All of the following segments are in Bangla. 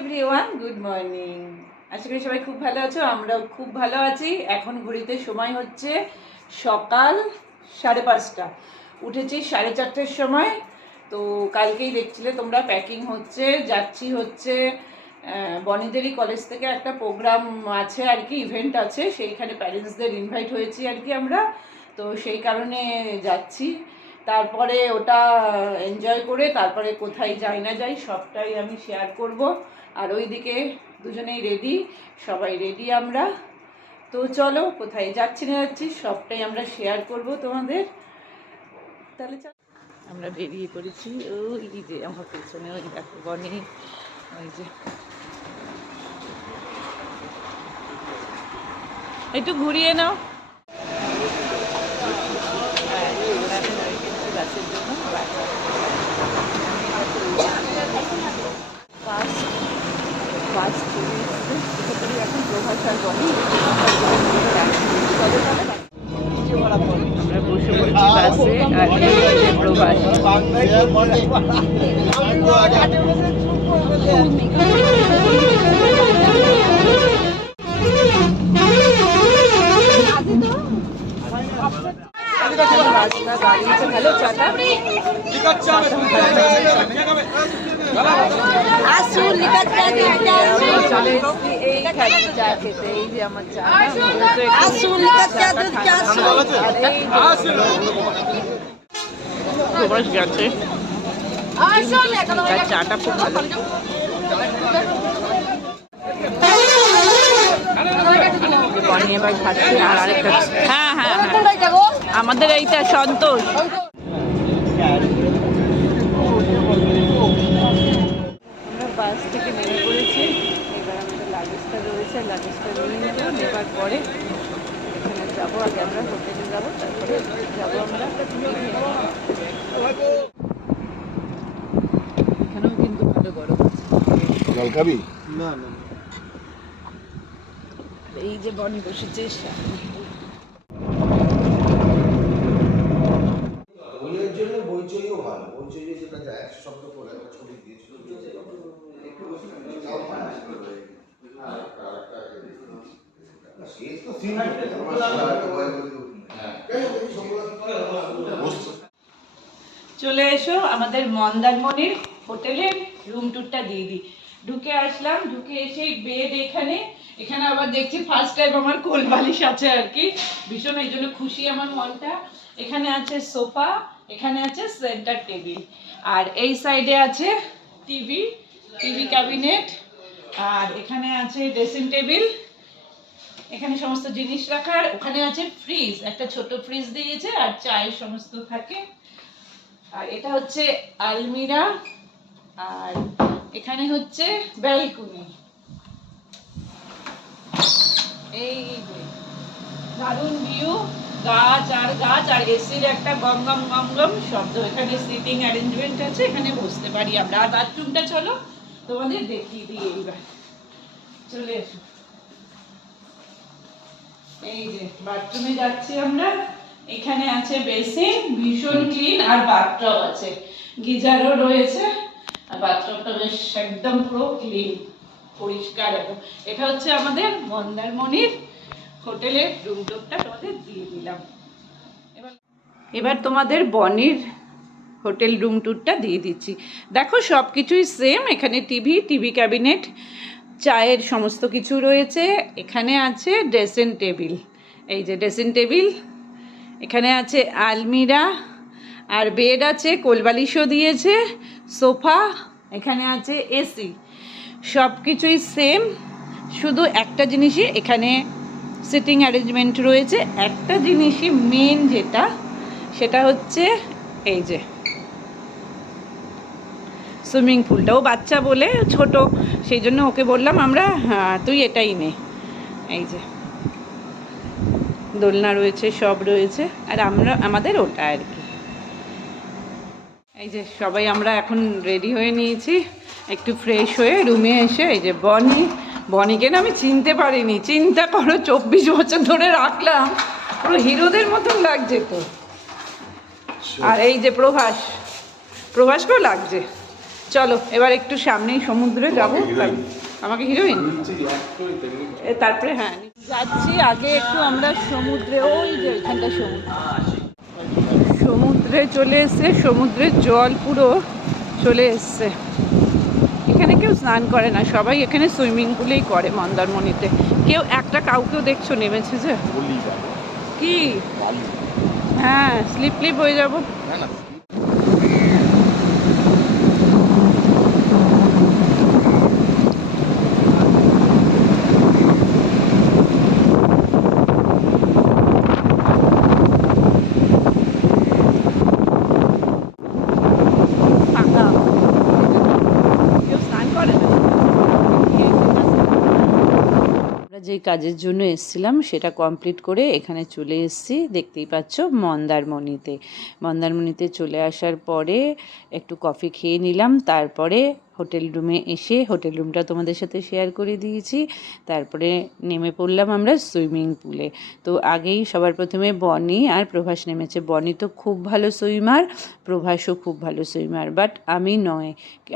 Everyone, good morning. আশা করি সবাই খুব ভালো আছো, আমরাও খুব ভালো আছি। এখন ঘড়িতে সময় হচ্ছে সকাল 5:30। উঠেছি 4:30টার সময়। তো কালকেই দেখছিলে তোমরা, প্যাকিং হচ্ছে, যাচ্ছি হচ্ছে বনিদেরই কলেজ থেকে একটা প্রোগ্রাম আছে আর কি, ইভেন্ট আছে, সেইখানে প্যারেন্টসদের ইনভাইট হয়েছি আর কি আমরা। তো সেই কারণে যাচ্ছি। তারপরে ওটা এনজয় করে তারপরে কোথায় যাই না যাই সবটাই আমি শেয়ার করব। আর ওইদিকে দুজনেই রেডি, সবাই রেডি আমরা। তো চলো, কোথায় যাচ্ছি না যাচ্ছি সবটাই আমরা শেয়ার করব তোমাদের। তাহলে চলো, আমরা বেরিয়ে পড়েছি। ওই যে আমার পেছনে ওই দেখো বনি, ওই যে একটু ঘুরিয়ে নাও। গাছের জন্য এখন প্রভাস আর বনি আমরা বসে পড়েছি বাসে, আর প্রভাস রাস্তা গাড়ি ভালো, চাটা এইখানে চা খেতে। এই যে আমার চা, প্রবাস গেছে, চাটা খুব ভালো। বনি এবার খাচ্ছে আর আরেকটা। হ্যাঁ হ্যাঁ হ্যাঁ, আমাদের এইটা সন্তোষ। আমরা বাস থেকে নেমে পড়েছি। এবার আমাদের লাগেজটা রয়েছে, লাগেজটা নিয়ে নেবো। নেবার পরে এখানে যাবো, আগে আমরা হোটেলে যাবো, তারপরে যাবো আমরা। এখানেও কিন্তু ভালো গরম আছে। জল খাবি? না না, এই যে বনি বসেছে বইয়ের জন্য বইচইও ভালো। বইচই যেটা যায় 100 শব্দ করে ছবি দিয়েছিল। চলে এসো, আমাদের মন্দারমণির হোটেলের রুম ট্যুরটা দিয়ে দিই। ঢুকে আসলাম, ঢুকে এসে বেড এখানে এখানে আবার দেখছি ফার্স্ট টাইম আমার কোল বালিশ আছে আর কি, ভীষণ এই জন্য খুশি আমার মনটা। এখানে আছে সোফা, এখানে আছে সেন্টার টেবিল, আর এই সাইডে আছে টিভি, টিভি ক্যাবিনেট, আর এখানে আছে ড্রেসিং টেবিল, এখানে সমস্ত জিনিস রাখার। ওখানে আছে ফ্রিজ, একটা ছোট ফ্রিজ দিয়েছে, আর চায়ের সমস্ত থাকে। আর এটা হচ্ছে আলমিরা, আর এখানে হচ্ছে ব্যালকনি। এই যে দারুণ ভিউ, গাছ আর গাছ, আর এসির একটা গম গম গম গম শব্দ। এখানে সিটিং অ্যারেঞ্জমেন্ট আছে, এখানে বসতে পারি আমরা। আর বাথরুমটা চলো তোমাদের দেখিয়ে দিই। এইবার চলে এসো, এই যে বাথরুমে যাচ্ছি আমরা। এখানে আছে বেসিন, ভীষণ ক্লিন, আর বাথটব আছে, গিজারও রয়েছে, আর বাথটবটা বেশ একদম পুরো ক্লিন, পরিষ্কার। এটা হচ্ছে আমাদের মন্দারমণির হোটেলের রুম টুরটা তোমাদের দিয়ে দিলাম। এবার তোমাদের বনির হোটেল রুম টুরটা দিয়ে দিচ্ছি। দেখো সব কিছুই সেম, এখানে টিভি, টিভি ক্যাবিনেট, চায়ের সমস্ত কিছু রয়েছে। এখানে আছে ড্রেসিং টেবিল, এই যে ড্রেসিং টেবিল, এখানে আছে আলমিরা, আর বেড আছে, কোলবালিশও দিয়েছে, সোফা, এখানে আছে এসি। সব কিছুই সেম, শুধু একটা জিনিসই এখানে সিটিং অ্যারেঞ্জমেন্ট রয়েছে। একটা জিনিসই মেন যেটা, সেটা হচ্ছে এই যে সুইমিং পুলটা। ও বাচ্চা বলে ছোট, সেই জন্য ওকে বললাম আমরা, হ্যাঁ তুই এটাই নে। এই যে দোলনা রয়েছে, সব রয়েছে, আর আমাদের ওটা আর কি। এই যে সবাই আমরা এখন রেডি হয়ে নিয়েছি, একটু ফ্রেশ হয়ে রুমে এসে। এই যে বনিকে না আমি চিনতে পারিনি, চিন্তা করো 24 বছর ধরে রাখলাম, পুরো হিরোদের মতন লাগছে তো। আর এই যে প্রভাসকেও লাগছে, চলো এবার একটু সামনেই সমুদ্রে যাবো। আমাকে হিরোইন তারপরে হ্যাঁ যাচ্ছি। আগে একটু আমরা সমুদ্রে, ওই যে ওইখানটা সমুদ্রে চলে এসছে, সমুদ্রের জল পুরো চলে এসছে। এখানে কেউ স্নান করে না, সবাই এখানে সুইমিং পুলেই করে মন্দারমণিতে। কেউ একটা কাউকেও দেখছো নেমেছে যে কি, হ্যাঁ স্লিপ হয়ে যাবো। যেই কাজের জন্য এসেছিলাম সেটা কমপ্লিট করে এখানে চলে এসেছি, দেখতেই পাচ্ছ মন্দারমণিতে চলে আসার পরে একটু কফি খেয়ে নিলাম। তারপরে হোটেল রুমে এসে হোটেল রুমটা তোমাদের সাথে শেয়ার করে দিয়েছি। তারপরে নেমে পড়লাম আমরা সুইমিং পুলে। তো আগেই সবার প্রথমে বনি আর প্রভাস নেমেছে। বনি তো খুব ভালো সুইমার, প্রভাসও খুব ভালো সুইমার, বাট আমি নয়।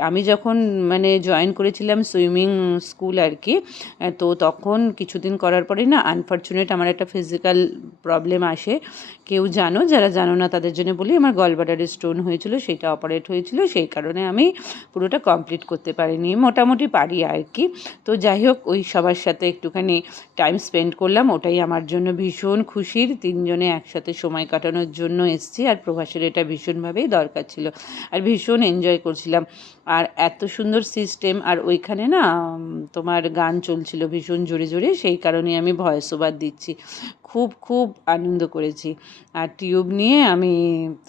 আমি যখন মানে জয়েন করেছিলাম সুইমিং স্কুল আর কি, তো তখন কিছুদিন করার পরে না আনফর্চুনেট আমার একটা ফিজিক্যাল প্রবলেম আসে। কেউ জানো, যারা জানো না তাদের জন্য বলি, আমার গলব্লাডারে স্টোন হয়েছিল, সেটা অপারেট হয়েছিল, সেই কারণে আমি পুরোটা কমপ্লিট করতে পারিনি। মোটামুটি পারি আর কি। তো যাই হোক, ওই সবার সাথে একটুখানি টাইম স্পেন্ড করলাম, ওটাই আমার জন্য ভীষণ খুশির। তিনজনে একসাথে সময় কাটানোর জন্য এসেছি, আর প্রভাসের এটা ভীষণভাবেই দরকার ছিল, আর ভীষণ এনজয় করছিলাম। আর এত সুন্দর সিস্টেম, আর ওইখানে না তোমার গান চলছিল ভীষণ জোরে জোরে, সেই কারণে আমি ভয়েস ওভার দিচ্ছি। খুব আনন্দ করেছি। আর টিউব নিয়ে আমি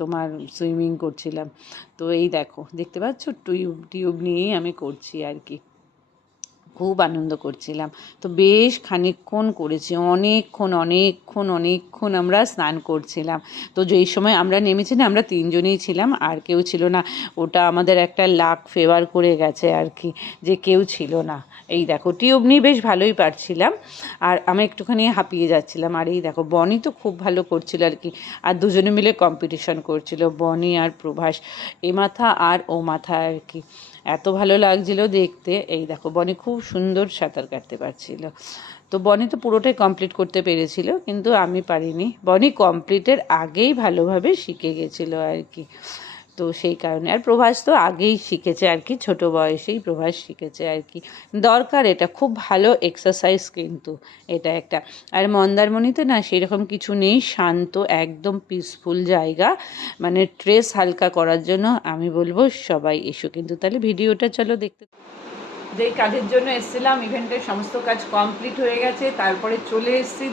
তোমার সুইমিং করছিলাম। তো এই দেখতে পাচ্ছ টিউব নিয়েই আমি করছি আর কি। খুব আনন্দ করছিলাম। তো বেশ খানিকক্ষণ করেছি, অনেকক্ষণ আমরা স্নান করছিলাম। তো যেই সময় আমরা নেমেছি না, আমরা তিনজনেই ছিলাম, আর কেউ ছিল না। ওটা আমাদের একটা লাক ফেভার করে গেছে আর কি, যে কেউ ছিল না। এই টিউব নিয়ে বেশ ভালোই পারছিলাম, আর আমি একটুখানি হাঁপিয়ে যাচ্ছিলাম। আর এই বনি তো খুব ভালো করছিল আর কি, আর দুজনে মিলে কম্পিটিশন করছিল, বনি আর প্রভাস, এ মাথা আর ও মাথা আর কি। এত ভালো লাগছিল দেখতে। এই বনি খুব সুন্দর সাঁতার কাটতে পারছিল। তো বনি তো পুরোটাই কমপ্লিট করতে পেরেছিল, কিন্তু আমি পারিনি। বনি কমপ্লিটের আগেই ভালোভাবে শিখে গেছিলো আর কি। তো সেই কারণে, আর প্রভাস তো আগেই শিখেছে আর কি, ছোটো বয়সেই প্রভাস শিখেছে আর কি। দরকার, এটা খুব ভালো এক্সারসাইজ কিন্তু এটা একটা। আর মন্দারমণিতে না সেরকম কিছু নেই, শান্ত একদম পিসফুল জায়গা, মানে স্ট্রেস হালকা করার জন্য আমি বলবো সবাই এসো। কিন্তু তাহলে ভিডিওটা চলো দেখতে। যেই কাজের জন্য এসেছিলাম, ইভেন্টের সমস্ত কাজ কমপ্লিট হয়ে গেছে, তারপরে চলে এসেছি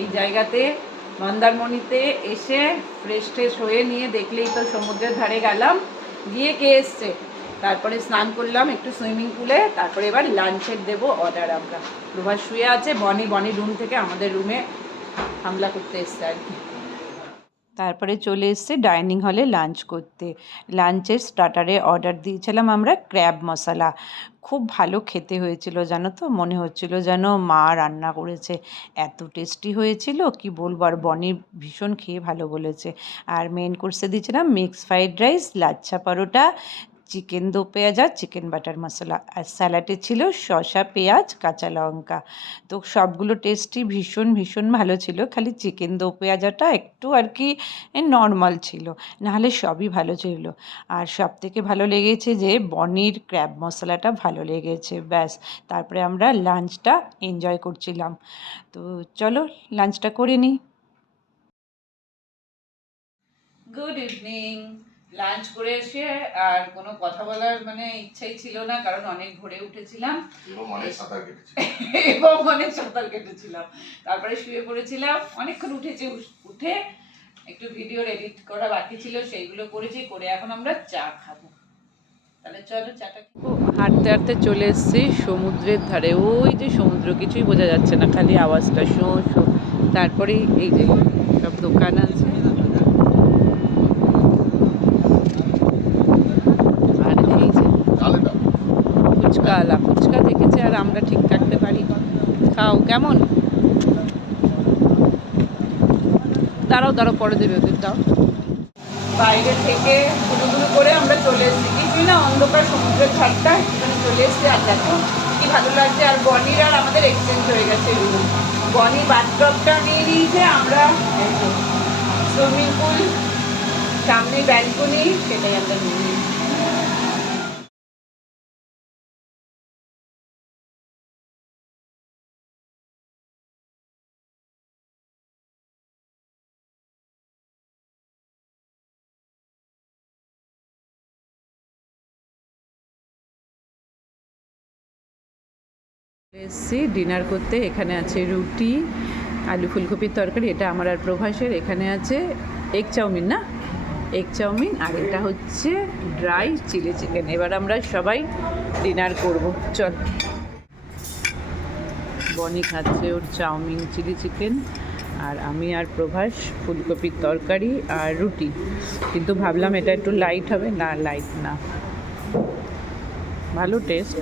এই জায়গাতে মন্দারমণিতে এসে ফ্রেশ হয়ে নিয়ে দেখলেই তো সমুদ্রের ধারে গেলাম, গিয়ে কে এসছে, তারপরে স্নান করলাম একটু সুইমিং পুলে। তারপরে এবার লাঞ্চের দেবো অর্ডার। আমরা প্রভাস শুয়ে আছে, বনি রুম থেকে আমাদের রুমে হামলা করতে এসছে আর কি। তারপরে চলে এসছে ডাইনিং হলে লাঞ্চ করতে। লাঞ্চের স্টার্টারে অর্ডার দিয়েছিলাম আমরা ক্র্যাব মশলা। খুব ভালো খেতে হয়েছিল জানো তো, মনে হচ্ছিল যেন মা রান্না করেছে, এত টেস্টি হয়েছিল কি বলবো। আর বনি ভীষণ খেয়ে ভালো বলেছে। আর মেন কোর্সে দিয়েছিলাম mix fried rice, lachha paratha, chicken দো পেঁয়াজ আর চিকেন বাটার মশলা, আর স্যালাডে ছিল শসা, পেঁয়াজ, কাঁচা লঙ্কা। তো সবগুলো টেস্টই ভীষণ ভালো ছিল, খালি চিকেন দো পেঁয়াজাটা একটু আর কি নর্মাল ছিল, নাহলে সবই ভালো ছিল। আর সবথেকে ভালো লেগেছে যে বনির ক্র্যাব মশলাটা ভালো লেগেছে, ব্যাস। তারপরে আমরা লাঞ্চটা এনজয় করছিলাম। তো চলো লাঞ্চটা করে নিই। Good evening. লাঞ্চ করে এসে আর কোনো কথা বলার মানে ইচ্ছাই ছিল না, কারণ অনেক ভোরে উঠেছিলাম এবং অনেক সাঁতার কেটেছিলাম। তারপরে শুয়ে পড়েছিলাম, অনেকক্ষণ উঠে একটু ভিডিও এডিট করা বাকি ছিল, সেইগুলো করেছি, করে এখন আমরা চা খাবো। তাহলে চলো চাটা। হাঁটতে চলে এসেছি সমুদ্রের ধারে। ওই যে সমুদ্র, কিছুই বোঝা যাচ্ছে না, খালি আওয়াজটা শো। তারপরে এই যে সব দোকান আছে, ফুচকা দেখেছে, আর আমরা ঠিক থাকতে পারি। খাও কেমন? দাঁড়াও পরে দেবে ওদের, দাও। বাইরে থেকে গুলো করে আমরা চলে এসেছি। আমি না অন্ধকার সমুদ্রের ধারটা এখানে চলে এসেছি, আর দেখো কি ভালো লাগছে। আর বনির আর আমাদের এক্সচেঞ্জ হয়ে গেছে রুম। বনি বাথটবটা নিয়ে নিয়েছে, আমরা সুইমিং পুল, সামনে ব্যালকনি, সেটাই আমরা নিয়ে নিয়েছি। এসছি ডিনার করতে। এখানে আছে রুটি, আলু ফুলকপির তরকারি, এটা আমার আর প্রভাসের। এখানে আছে এগ চাউমিন, না এগ চাউমিন, আর এটা হচ্ছে ড্রাই চিলি চিকেন। এবার আমরা সবাই ডিনার করব, চল। বনি খাচ্ছে ওর চাউমিন চিলি চিকেন, আর আমি আর প্রভাস ফুলকপির তরকারি আর রুটি। কিন্তু ভাবলাম এটা একটু লাইট হবে, না লাইট না, ভালো টেস্ট।